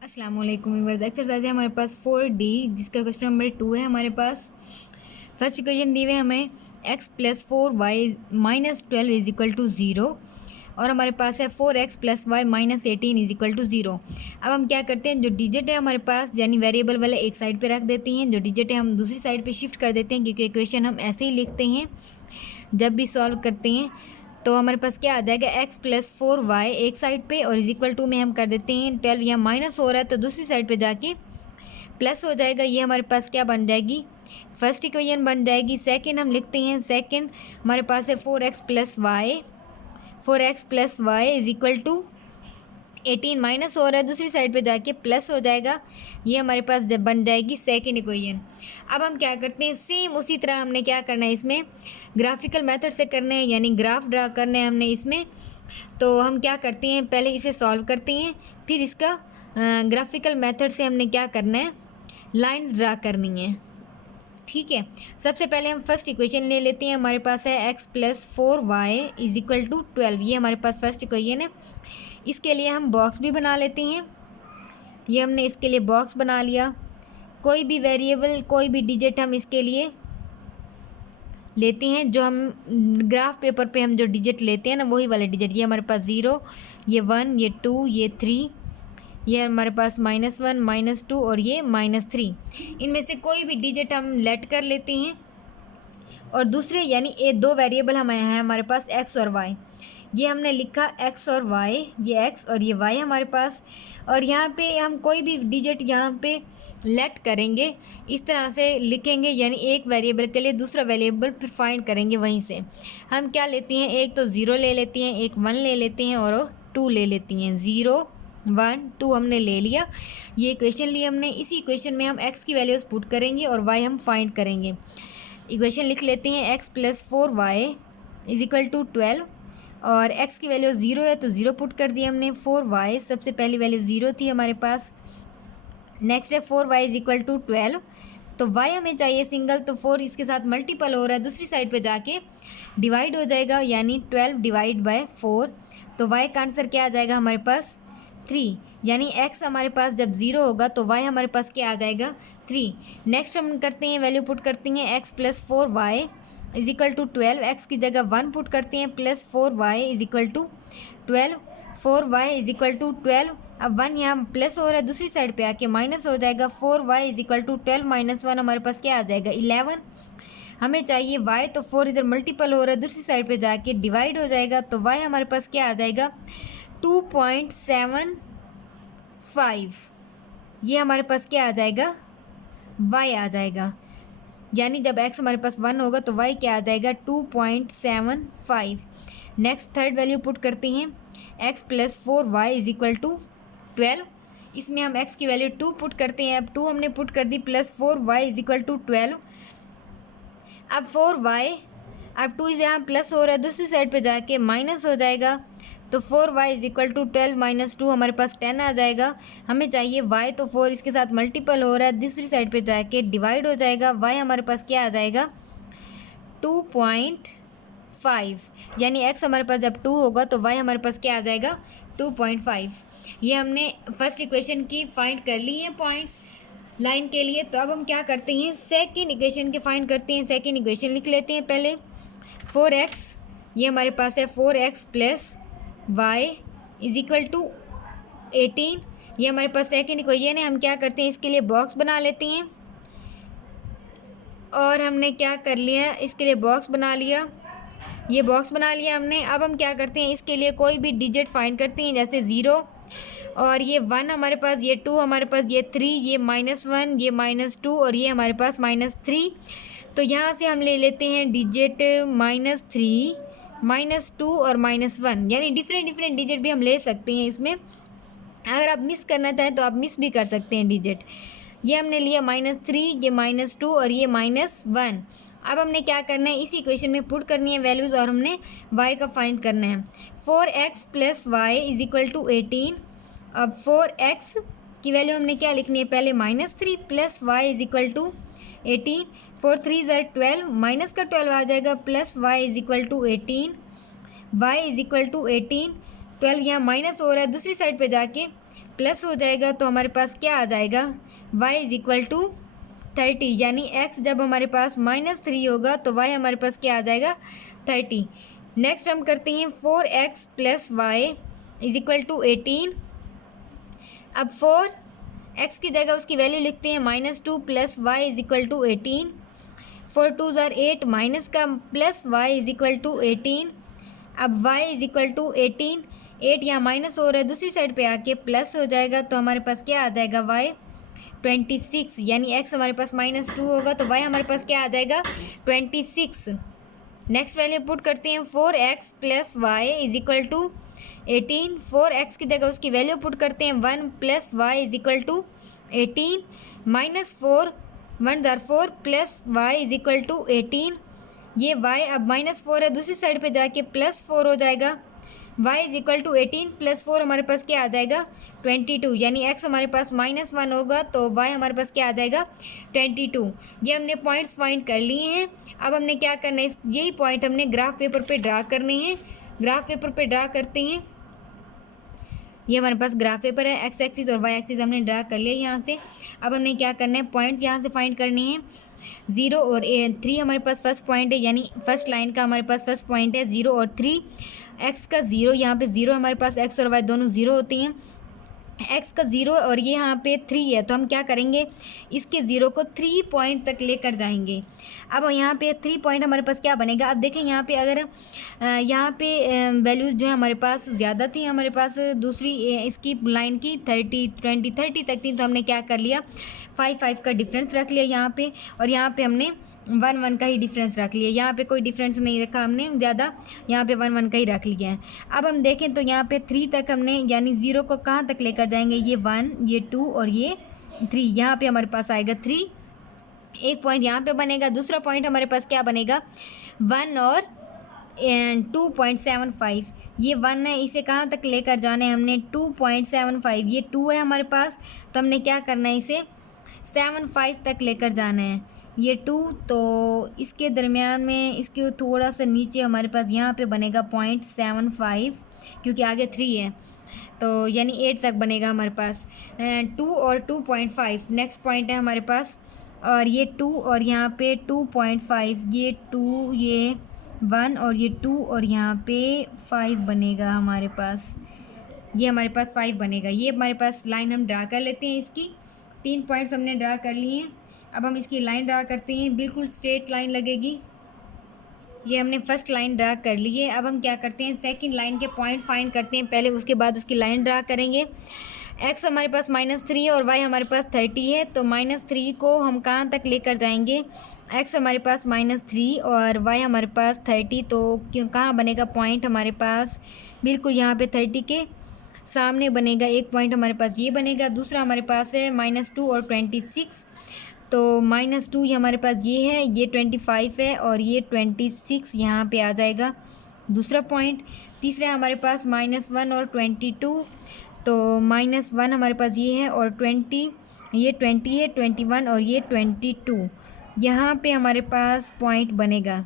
अस्सलाम वालेकुम viewers. Exercise है हमारे पास 4D जिसका क्वेश्चन नंबर 2 है हमारे पास। फर्स्ट इक्वेशन दी हुई है हमें x plus 4y minus 12 is equal to 0 और हमारे पास है 4x plus y minus 18 is equal to 0। अब हम क्या करते हैं, जो डिजिट है हमारे पास यानी वेरिएबल वाले एक साइड पे रख देते हैं, जो डिजिट है हम दूसरी साइड पे शिफ्ट कर देते हैं, क्योंकि इक्वेशन हम ऐसे ही लिखते हैं जब भी सॉल्व करते हैं। तो हमारे पास क्या आ जाएगा, x प्लस 4y एक साइड पे और इज इक्वल टू में हम कर देते हैं 12, यहाँ माइनस हो रहा है तो दूसरी साइड पे जाके प्लस हो जाएगा। ये हमारे पास क्या बन जाएगी, फर्स्ट इक्वेशन बन जाएगी। सेकंड हम लिखते हैं, सेकंड हमारे पास है 4x plus Y is equal to 18, minus हो रहा है दूसरी साइड पे जाके प्लस हो जाएगा। ये हमारे पास जब बन जाएगी सेकंड इक्वेशन। अब हम क्या करते हैं, सेम उसी तरह हमने क्या करना है, इसमें ग्राफिकल मेथड से करना है, यानी ग्राफ ड्रा करना है हमने इसमें। तो हम क्या करते हैं, पहले इसे सॉल्व करते हैं, फिर इसका ग्राफिकल मेथड से हमने क्या करना है, लाइंस ड्रा करनी है। ठीक है, सबसे पहले हम फर्स्ट इक्वेशन ले लेते हैं। हमारे पास है x plus 4y is equal to 12। ये हमारे पास फर्स्ट इक्वेशन है। इसके लिए हम बॉक्स भी बना लेते हैं। ये हमने इसके लिए बॉक्स बना लिया। कोई भी वेरिएबल, कोई भी डिजिट हम इसके लिए लेते हैं, जो हम ग्राफ पेपर पे हम जो डिजिट लेते हैं ना, वही वाले डिजिट। ये हमारे पास 0, ये 1, ये 2, ये 3, ये हमारे पास -1, -2 और ये -3। इनमें से कोई भी डिजिट हम लेट कर लेते हैं और दूसरे यानी ये दो वेरिएबल हमारे हैं हमारे पास x और y। ये हमने लिखा x और y, ये x और ये y हमारे पास। और यहाँ पे हम कोई भी डिजिट यहाँ पे लेट करेंगे, इस तरह से लिखेंगे, यानी एक वेरिएबल के लिए दूसरा वेरिएबल फिर फाइंड करेंगे। वहीं से हम क्या लेते हैं, एक तो 0 ले लेते हैं, एक 1 ले लेते हैं और 2 ले लेती हैं। 0 1 2 हमने ले लिया, ये इक्वेशन ली हमने। इसी इक्वेशन में हम x की वैल्यूज़ पुट करेंगे और y हम फाइंड करेंगे। इक्वेशन लिख लेते हैं, x plus 4y is equal to 12 और x की वैल्यू 0 है तो 0 पुट कर दिया हमने। 4y सबसे पहली वैल्यू 0 थी हमारे पास। नेक्स्ट है 4y इज इक्वल टू 12, तो y हमें चाहिए सिंगल, तो 4 इसके साथ मल्टीपल हो रहा है, दूसरी साइड पे जाके डिवाइड हो जाएगा, यानी 12 डिवाइड बाय 4। तो y का आंसर क्या आ जाएगा हमारे पास 3, यानी x हमारे पास जब 0 होगा तो y हमारे पास क्या आ जाएगा 3। नेक्स्ट हम करते हैं, वैल्यू पुट करते हैं, x plus 4y is equal to 12, x की जगह 1 पुट करते हैं, plus 4y is equal to 12, 4y is equal to 12। अब 1 यहाँ प्लस हो रहा है, दूसरी साइड पे आके माइनस हो जाएगा। 4y is equal to 12 minus 1 हमारे पास क्या आ जाएगा 11। हमें चाहिए y, तो 4 इधर मल्टीपल हो रहा है, दूसरी साइड पे जाके डिवाइड हो जाएगा, तो y हमारे पास क्या आ जाएगा 2.75। ये हमारे पास क्या आ जाएगा y आ जाएगा, यानी जब x हमारे पास 1 होगा तो y क्या आ जाएगा 2.75। नेक्स्ट थर्ड वैल्यू पुट करते हैं, x plus 4y is equal to 12। इसमें हम x की वैल्यू 2 पुट करते हैं। अब 2 हमने पुट कर दी, plus 4y is equal to 12। अब 4y, अब 2 यहाँ प्लस हो रहा है, दूसरी साइड पे जाके माइनस हो जाएगा, तो 4y is equal to 12 minus 2 हमारे पास 10 आ जाएगा। हमें चाहिए y, तो 4 इसके साथ मल्टीपल हो रहा है, दूसरी साइड पे जाके डिवाइड हो जाएगा, y हमारे पास क्या आ जाएगा 2.5, यानी x हमारे पास जब 2 होगा तो y हमारे पास क्या आ जाएगा 2.5। ये हमने फर्स्ट इक्वेशन की फाइंड कर ली है पॉइंट्स लाइन के लिए। तो अब हम क्या करते हैं, सेकेंड इक्वेशन के फाइंड करते हैं। सेकेंड इक्वेशन लिख लेते हैं पहले, 4x, ये हमारे पास है 4x plus y is equal to 18। ये हमारे पास सेकेंड इक्वेशन है। हम क्या करते हैं, इसके लिए बॉक्स बना लेते हैं और हमने क्या कर लिया, इसके लिए बॉक्स बना लिया, ये बॉक्स बना लिया हमने। अब हम क्या करते हैं, इसके लिए कोई भी डिजिट फाइंड करते हैं, जैसे 0 और ये 1 हमारे पास, ये 2 हमारे पास, ये 3, ये -1, ये -2 और ये हमारे पास -3। तो यहाँ से हम ले लेते हैं डिजिट -3, -2 और -1, यानी डिफरेंट डिजिट भी हम ले सकते हैं इसमें। अगर आप मिस करना चाहें तो आप मिस भी कर सकते हैं डिजिट। ये हमने लिया -3, ये -2 और ये -1। अब हमने क्या करना है, इसी इक्वेशन में पुट करनी है वैल्यूज़ और हमने y का फाइंड करना है। 4x plus Y is equal to 18। अब 4x की वैल्यू हमने क्या लिखनी है, पहले -3 plus y is equal to 18। 4 3 ज़र 12, माइनस का 12 आ जाएगा, plus y is equal to 18। y is equal to 18, 12 यहाँ माइनस हो रहा है, दूसरी साइड पे जाके प्लस हो जाएगा तो हमारे पास क्या आ जाएगा, y इज इक्वल टू 30, यानी x जब हमारे पास -3 होगा तो y हमारे पास क्या आ जाएगा 30। नेक्स्ट हम करते हैं 4x plus Y is equal to 18। अब 4x की जगह उसकी वैल्यू लिखते हैं -2 plus Y is equal to 18। 4 2 ज़ार 8 माइनस का plus Y is equal to 18। अब y इज इक्वल टू 18, 8 यहाँ माइनस हो रहा है दूसरी साइड पे आके प्लस हो जाएगा तो हमारे पास क्या आ जाएगा y 26, यानी x हमारे पास -2 होगा तो y हमारे पास क्या आ जाएगा 26। नेक्स्ट वैल्यू पुट करते हैं 4x plus Y is equal to 18। 4x की जगह उसकी वैल्यू पुट करते हैं 1 plus Y is equal to 18 -4 1 ज़ार 4 plus Y is equal to 18। ये y अब -4 है दूसरी साइड पे जाके +4 हो जाएगा। y इज इक्वल टू 18 + 4 हमारे पास क्या आ जाएगा 22, यानी x हमारे पास -1 होगा तो y हमारे पास क्या आ जाएगा 22। ये हमने पॉइंट्स फाइंड कर लिए हैं। अब हमने क्या करना है, यही पॉइंट हमने ग्राफ पेपर पे ड्रा करने हैं। ग्राफ पेपर पे ड्रा करते हैं। ये हमारे पास ग्राफ पेपर है, एक्स एक्सिस और वाई एक्सिस हमने ड्रा कर लिया यहाँ से। अब हमने क्या करना है, पॉइंट्स यहाँ से फाइंड करने हैं। 0 और 3 हमारे पास फर्स्ट पॉइंट है, यानी फर्स्ट लाइन का हमारे पास फर्स्ट पॉइंट है 0 और 3। एक्स का 0, यहाँ पे 0 हमारे पास, एक्स और वाई दोनों 0 होती हैं। एक्स का 0 और ये यहाँ पे 3 है तो हम क्या करेंगे, इसके 0 को 3 पॉइंट तक लेकर जाएंगे। अब यहाँ पे 3 पॉइंट हमारे पास क्या बनेगा, अब देखें यहाँ पे अगर यहाँ पे वैल्यूज़ जो है हमारे पास ज़्यादा थी, हमारे पास दूसरी इसकी लाइन की 30 तक थी तो हमने क्या कर लिया 5 का डिफरेंस रख लिया यहाँ पे, और यहाँ पे हमने 1 का ही डिफरेंस रख लिया। यहाँ पे कोई डिफरेंस नहीं रखा हमने ज़्यादा, यहाँ पे 1 का ही रख लिया है। अब हम देखें तो यहाँ पे 3 तक हमने, यानी 0 को कहाँ तक लेकर जाएंगे, ये 1, ये 2 और ये 3। यहाँ पे हमारे पास आएगा 3, एक पॉइंट यहाँ पे बनेगा। दूसरा पॉइंट हमारे पास क्या बनेगा 1 और 2.75, ये 1 है, इसे कहाँ तक लेकर जाना है हमने 2.75, ये 2 है हमारे पास तो हमने क्या करना है इसे 75 तक लेकर जाना है। ये 2 तो इसके दरमियान में इसके थोड़ा सा नीचे हमारे पास यहाँ पे बनेगा 0.75, क्योंकि आगे 3 है तो यानी 8 तक बनेगा हमारे पास 2 और 2.5। नेक्स्ट पॉइंट है हमारे पास, और ये 2 और यहाँ पे 2.5, ये 2, ये 1 और ये 2 और यहाँ पे 5 बनेगा हमारे पास, ये हमारे पास 5 बनेगा। ये हमारे पास लाइन हम ड्रा कर लेते हैं। इसकी 3 पॉइंट्स हमने ड्रा कर लिए हैं। अब हम इसकी लाइन ड्रा करते हैं, बिल्कुल स्ट्रेट लाइन लगेगी। ये हमने फर्स्ट लाइन ड्रा कर ली है। अब हम क्या करते हैं, सेकंड लाइन के पॉइंट फाइंड करते हैं पहले, उसके बाद उसकी लाइन ड्रा करेंगे। x हमारे पास -3 है और y हमारे पास 30 है तो -3 को हम कहाँ तक लेकर जाएंगे, x हमारे पास -3 और y हमारे पास 30, तो क्यों कहाँ बनेगा पॉइंट हमारे पास, बिल्कुल यहाँ पे 30 के सामने बनेगा। एक पॉइंट हमारे पास ये बनेगा। दूसरा हमारे पास है -2 और 26, तो -2 ये हमारे पास ये है, ये 25 है और ये 26 यहाँ पे आ जाएगा दूसरा पॉइंट। तीसरा हमारे पास -1 और 22, तो -1 हमारे पास ये है और 20, ये 20 है, 21 और ये 22, यहाँ पे हमारे पास पॉइंट बनेगा।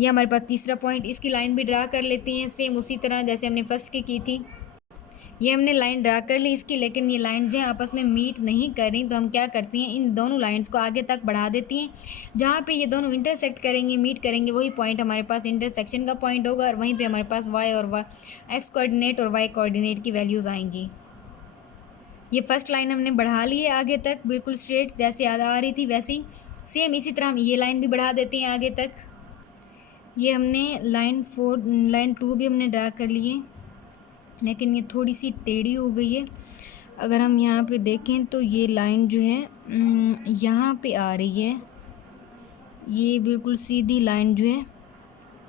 ये हमारे पास तीसरा पॉइंट। इसकी लाइन भी ड्रा कर लेते हैं सेम उसी तरह जैसे हमने फर्स्ट की थी। ये हमने लाइन ड्रा कर ली इसकी, लेकिन ये लाइन जो है आपस में मीट नहीं कर रही, तो हम क्या करते हैं, इन दोनों लाइंस को आगे तक बढ़ा देती हैं। जहाँ पे ये दोनों इंटरसेक्ट करेंगे, मीट करेंगे, वही पॉइंट हमारे पास इंटरसेक्शन का पॉइंट होगा, और वहीं पे हमारे पास वाई और एक्स कोऑर्डिनेट और वाई कोऑर्डिनेट की वैल्यूज़ आएंगी। ये फर्स्ट लाइन हमने बढ़ा ली है आगे तक, बिल्कुल स्ट्रेट जैसे आ रही थी वैसे ही। सेम इसी तरह हम ये लाइन भी बढ़ा देते हैं आगे तक। ये हमने लाइन 2 भी हमने ड्रा कर ली है, लेकिन ये थोड़ी सी टेढ़ी हो गई है। अगर हम यहाँ पे देखें तो ये लाइन जो है यहाँ पे आ रही है, ये बिल्कुल सीधी लाइन जो है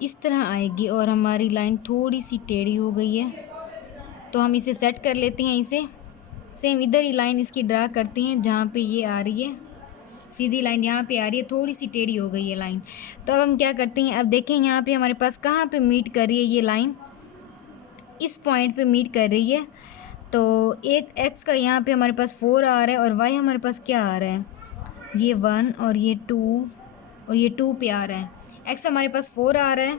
इस तरह आएगी, और हमारी लाइन थोड़ी सी टेढ़ी हो गई है, तो हम इसे सेट कर लेते हैं। इसे सेम इधर ही लाइन इसकी ड्रा करते हैं जहाँ पे ये आ रही है, सीधी लाइन यहाँ पे आ रही है, थोड़ी सी टेढ़ी हो गई है लाइन। तो अब हम क्या करते हैं, अब देखें यहाँ पे हमारे पास कहाँ पे मीट कर रही है ये लाइन, इस पॉइंट पे मीट कर रही है। तो एक x का यहाँ पे हमारे पास 4 आ रहा है और y हमारे पास क्या आ रहा है, ये 1 और ये 2 और ये 2 पे आ रहा है। x हमारे पास 4 आ रहा है,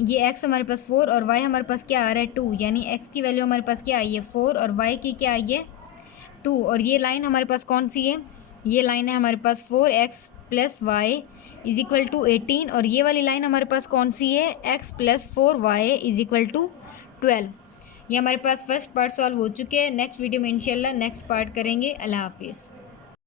ये x हमारे पास 4 और y हमारे पास क्या आ रहा है 2, यानी x की वैल्यू हमारे पास क्या आई है 4 और y की क्या आई है 2 और ये लाइन हमारे पास कौन सी है, ये लाइन है हमारे पास 4x + y = 18 और ये वाली लाइन हमारे पास कौन सी है, x + 4y = 12। ये हमारे पास फर्स्ट पार्ट सॉल्व हो चुके हैं। नेक्स्ट वीडियो में इंशाल्लाह नेक्स्ट पार्ट करेंगे। अल्लाह हाफिज़।